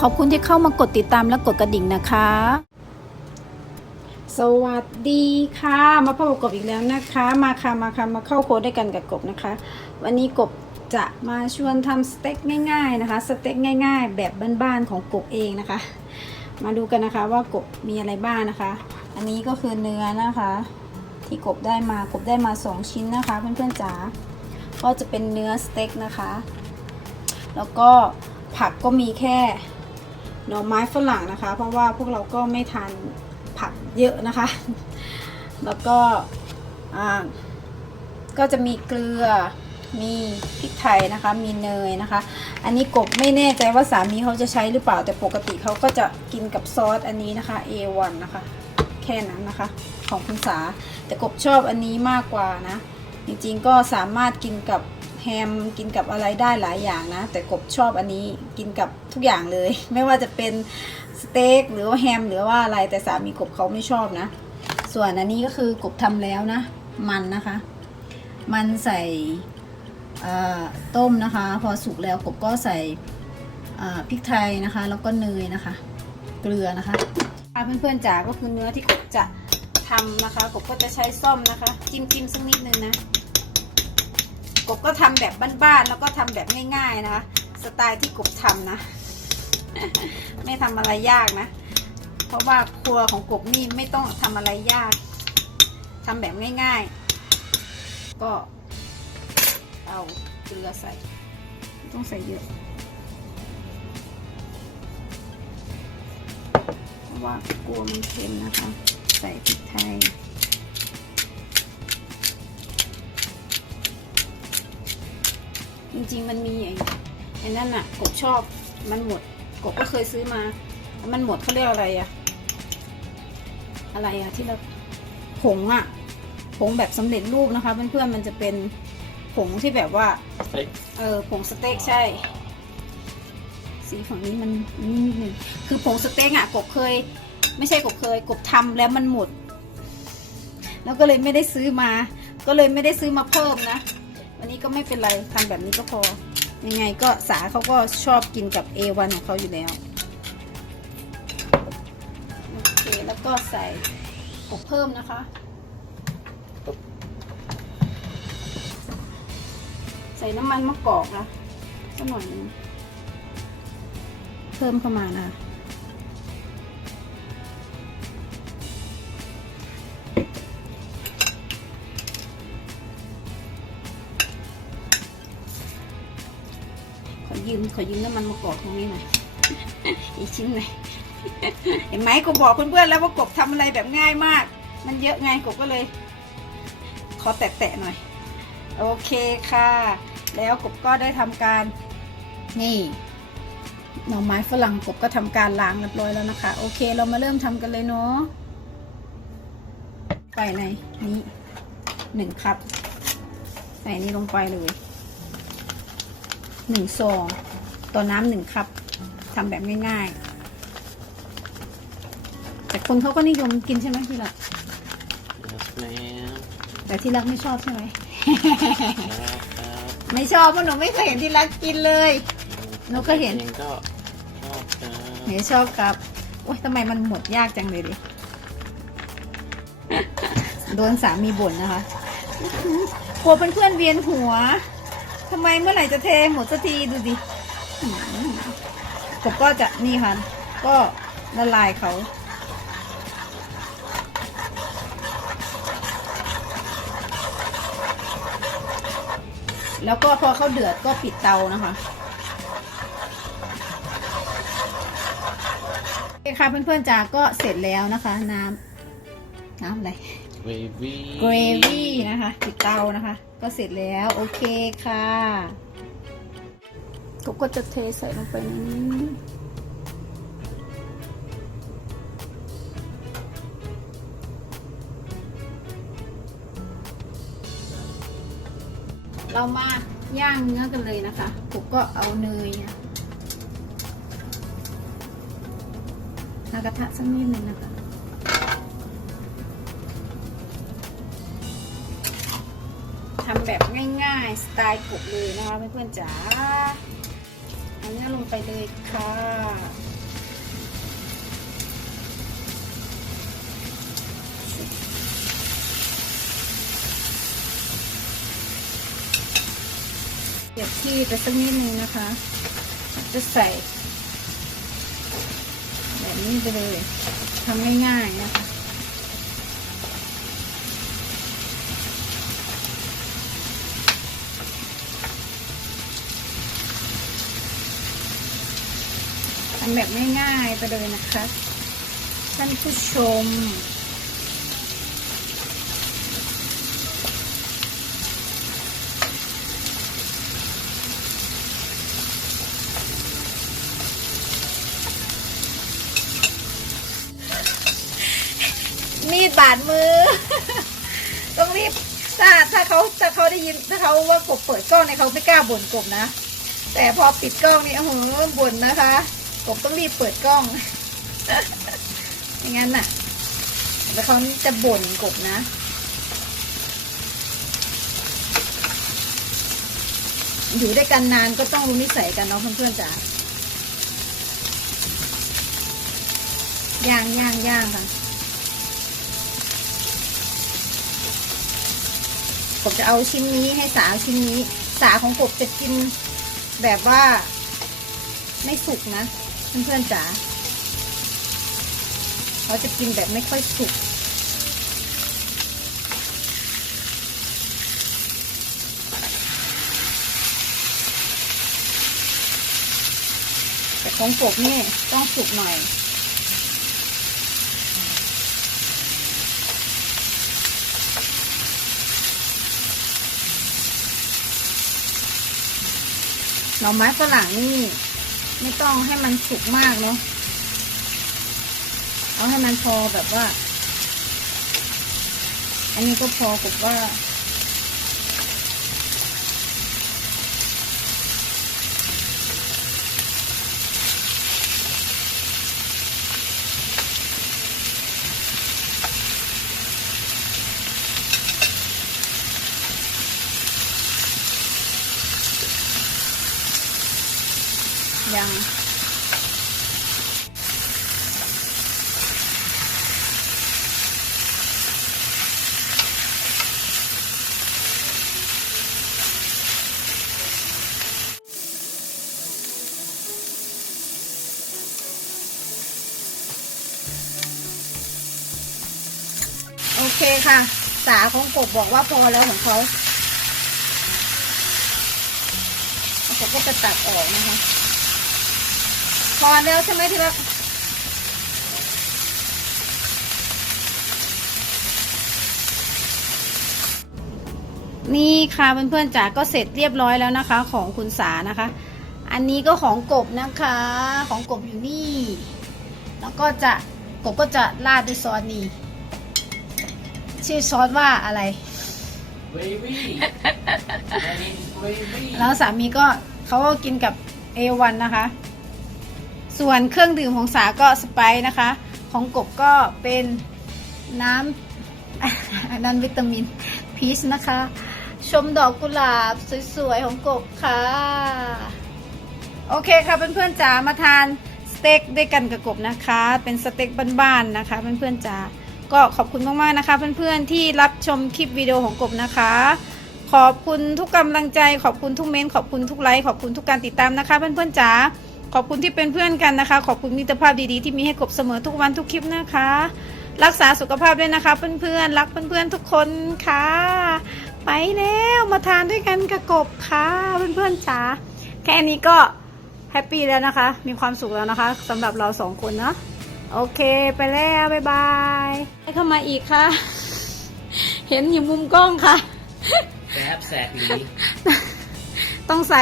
ขอบคุณที่เข้ามากดติดตามและกดกระดิ่งนะคะ สวัสดีค่ะ มาพบกับกบอีกแล้วนะคะ มาค่ะมาค่ะมาเข้าโค้ดด้วยกันกับกบนะคะ วันนี้กบจะมาชวนทำสเต็กง่าย ๆนะคะ สเต็กง่าย ๆ แบบบ้านๆของกบเองนะคะ มาดูกันนะคะว่ากบมีอะไรบ้างนะคะ อันนี้ก็คือเนื้อนะคะ ที่กบได้มากบได้มา 2 ชิ้นนะคะเพื่อนๆจ๋าก็จะเป็นเนื้อสเต็กนะคะ แล้วก็ผักก็มีแค่ หน่อไม้ฝรั่งนะคะ เพราะว่าพวกเราก็ไม่ทานผักเยอะนะคะ แล้วก็อ่าก็จะมีเกลือมีพริกไทยนะคะ มีเนยนะคะ อันนี้กบไม่แน่ใจว่าสามีเขาจะใช้หรือเปล่าแต่ปกติเขาก็จะกินกับซอสอันนี้นะคะ A1 นะคะ แค่นั้นนะคะ ของคุณสาแต่กบชอบอันนี้มากกว่านะ จริงๆก็สามารถกินกับ แฮมกินกับอะไรได้หลายอย่างนะ แต่กบชอบอันนี้กินกับทุกอย่างเลย ไม่ว่าจะเป็นสเต็กหรือว่าแฮมหรือว่าอะไรแต่สามีกบเขาไม่ชอบนะ ส่วนอันนี้ก็คือกบทำแล้วนะ มันนะคะ มันใส่ต้มนะคะ พอสุกแล้วกบก็ใส่พริกไทยนะคะ แล้วก็เนยนะคะ เกลือนะคะค่ะเพื่อนๆจ๋าก็คือเนื้อที่กบจะทำนะคะกบก็จะใช้ซ่อมนะคะ จิ้มจิ้มๆสักนิดนึงนะ กบก็ทำแบบบ้านๆแล้วก็ทำแบบง่าย ๆนะคะสไตล์ที่กบทำนะ ไม่ทำอะไรยากนะ เพราะว่าครัวของกบนี่ไม่ต้องทำอะไรยากทำแบบง่าย ๆ ก็เอาเกลือใส่ไม่ต้องใส่เยอะเพราะว่ากลัวมันเค็มนะคะ ใส่พริกไทย จริงๆ มันมีไอ้ไอ้นั่นอะกบชอบมันหมด กบก็เคยซื้อมา มันหมดเขาเรียกอะไรอะอะไรอะที่เราผงอะผงแบบสำเร็จรูปนะคะเพื่อนๆมันจะเป็นผงที่แบบว่าสเต็กเออผงสเต็กใช่ สีฝั่งนี้มันมันนี่นิดนึงคือผงสเต็กอะกบเคย ไม่ใช่กบเคย กบทำแล้วมันหมด แล้วก็เลยไม่ได้ซื้อมา ก็เลยไม่ได้ซื้อมาเพิ่มนะวั นี้ก็ไม่เป็นไรทำแบบนี้ก็พอ ยังไงก็สาเขาก็ชอบกินกับ A1 ของเขาอยู่แล้ว โอเค แล้วก็ใส่กบเพิ่มนะคะ ใส่น้ำมันมะกอกนะสักหน่อยนึงเพิ่มเข้ามานะ ยืมขอยืมน้ำมันมะกอกตรงนี้หน่อยอีกชิ้นหน่อยเห็นไหมกบบอกเพื่อนๆแล้วว่ากบทำอะไรแบบง่ายมาก มันเยอะไงกบก็เลย ขอแตะๆหน่อย โอเคค่ะ แล้วกบก็ได้ทำการ นี่หน่อไม้ฝรั่งกบก็ทำการล้างเรียบร้อยแล้วนะคะ โอเคเรามาเริ่มทำกันเลยเนาะใส่ในนี้หนึ่งครับใส่นี้ลงไปเลย หนึ่งซองต่อน้ำหนึ่งครับทำแบบง่ายๆ แต่คนเขาก็นิยมกินใช่ไหมที่รักแล้วแต่ที่รักไม่ชอบใช่ไหมแล้วไม่ชอบเพราะหนูไม่เคยเห็นที่รักกินเลย หนูก็เห็นเองก็ชอบนะหนูชอบครับโอ๊ยทำไมมันหมดยากจังเลยดิ โดนสามีบ่นนะคะ กลัวเพื่อนๆเวียนหัว ทำไมเมื่อไหร่จะเทหมดสักทีดูดิอืมกบก็จะนี่ค่ะ ก็ละลายเขาแล้วก็พอเขาเดือดก็ปิดเตานะคะโอเคค่ะเพื่อนๆจ๋าก็เสร็จแล้วนะคะ น้ำน้ำอะไร เววี่เกรวี่นะคะปิดเตานะคะ ก็เสร็จแล้วโอเคค่ะกก็จะเทใส่ลงไปในนี้เรามาย่างเนื้อกันเลยนะคะกบก็เอาเนยนี่ยทากระทะสักนิดหนึ่งนะคะ ทำแบบง่ายๆ สไตล์กบเลยนะคะเพื่อนๆจ๋าเอาเนื้อลงไปเลยค่ะเก็บที่ไปสักนิดนึงนะคะ จะใส่ แบบนี้ไปเลยทำง่ายๆนะคะ ทำแบบง่ายๆไปเลยนะคะท่านผู้ชม มีดบาดมือ ต้องรีบถ้าถ้าเขาถ้าเขาได้ยินถ้าเขาว่ากบเปิดกล้องเนี่ยเขาไม่กล้าบ่นกบนะ แต่พอปิดกล้องนี่โอ้โหบ่นนะคะ กบต้องรีบเปิดกล้องอย่างนั้นน่ะแล้วเขาจะบ่นกบนะอยู่ด้วยกันนานก็ต้องรู้นิสัยกันเนาะเพื่อนๆจ๋าย่างย่างย่างค่ะ ผมจะเอาชิ้นนี้ให้สาวชิ้นนี้ สาของกบจะกินแบบว่า ไม่สุกนะ เพื่อนๆจ๋าเขาจะกินแบบไม่ค่อยสุกแต่ของปกนี่ต้องสุกหน่อยหน่อไม้ฝรั่งนี่ ไม่ต้องให้มันสุกมากเนาะเอาให้มันพอแบบว่า อันนี้ก็พอกับว่า ยังโอเคค่ะ สาของกบบอกว่าพอแล้วของเขาเขาก็จะตัดออกนะคะ พอแล้วใช่ไหมที่รักนี่ค่ะเพื่อนๆจ๋าก็เสร็จเรียบร้อยแล้วนะคะ ของคุณสานะคะ อันนี้ก็ของกบนะคะ ของกบอยู่นี่ แล้วก็จะกบก็จะราดด้วยซอสนี้ชื่อซอสว่าอะไร Gravy. My name is Gravy. แล้วสามีก็เขาก็กินกับ A1 นะคะ ส่วนเครื่องดื่มของสาก็สไปซ์นะคะ ของกบก็เป็นน้ำนั้นวิตามินพีชนะคะ ชมดอกกุหลาบสวยๆของกบค่ะ โอเคค่ะเพื่อนๆจ๋ามาทานสเต็กด้วยกันกับกบนะคะ เป็นสเต็กบ้านๆนะคะเพื่อนๆจ๋าก็ขอบคุณมากๆนะคะ เพื่อนๆที่รับชมคลิปวิดีโอของกบนะคะ ขอบคุณทุกกำลังใจ ขอบคุณทุกเมนขอบคุณทุกไลค์ขอบคุณทุกการติดตามนะคะ เพื่อนๆจ๋า ขอบคุณที่เป็นเพื่อนกันนะคะ ขอบคุณมิตรภาพดีๆที่มีให้กบเสมอทุกวันทุกคลิปนะคะ รักษาสุขภาพด้วยนะคะ เพื่อนๆรักเพื่อนๆทุกคนค่ะ ไปแล้วมาทานด้วยกันกับกบค่ะเพื่อนๆจ๋าแค่นี้ก็แฮปปี้แล้วนะคะ มีความสุขแล้วนะคะสำหรับเราสองคนเนาะโอเคไปแล้วบ๊ายบายให้เข้ามาอีกค่ะ เห็นอยู่มุมกล้องค่ะ Perhaps sadly. ต้องใส่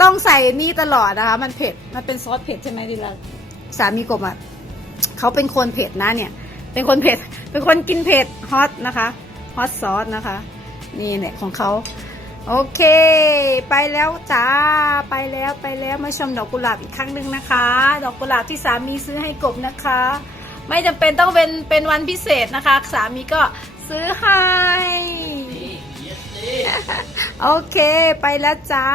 ต้องใส่นี่ตลอดนะคะ มันเผ็ดมันเป็นซอสเผ็ดใช่ไหมดิลักสามีกบอะเขาเป็นคนเผ็ดนะเนี่ย เป็นคนเผ็ด เป็นคนกินเผ็ดฮอตนะคะฮอตซอสนะคะ นี่เนี่ยของเขาโอเค ไปแล้วจ้าไปแล้วไปแล้วมาชมดอกกุหลาบอีกครั้งหนึ่งนะคะ ดอกกุหลาบที่สามีซื้อให้กบนะคะ ไม่จำเป็นต้องเป็นเป็นวันพิเศษนะคะ สามีก็ซื้อให้ โอเค ไปแล้วจ้า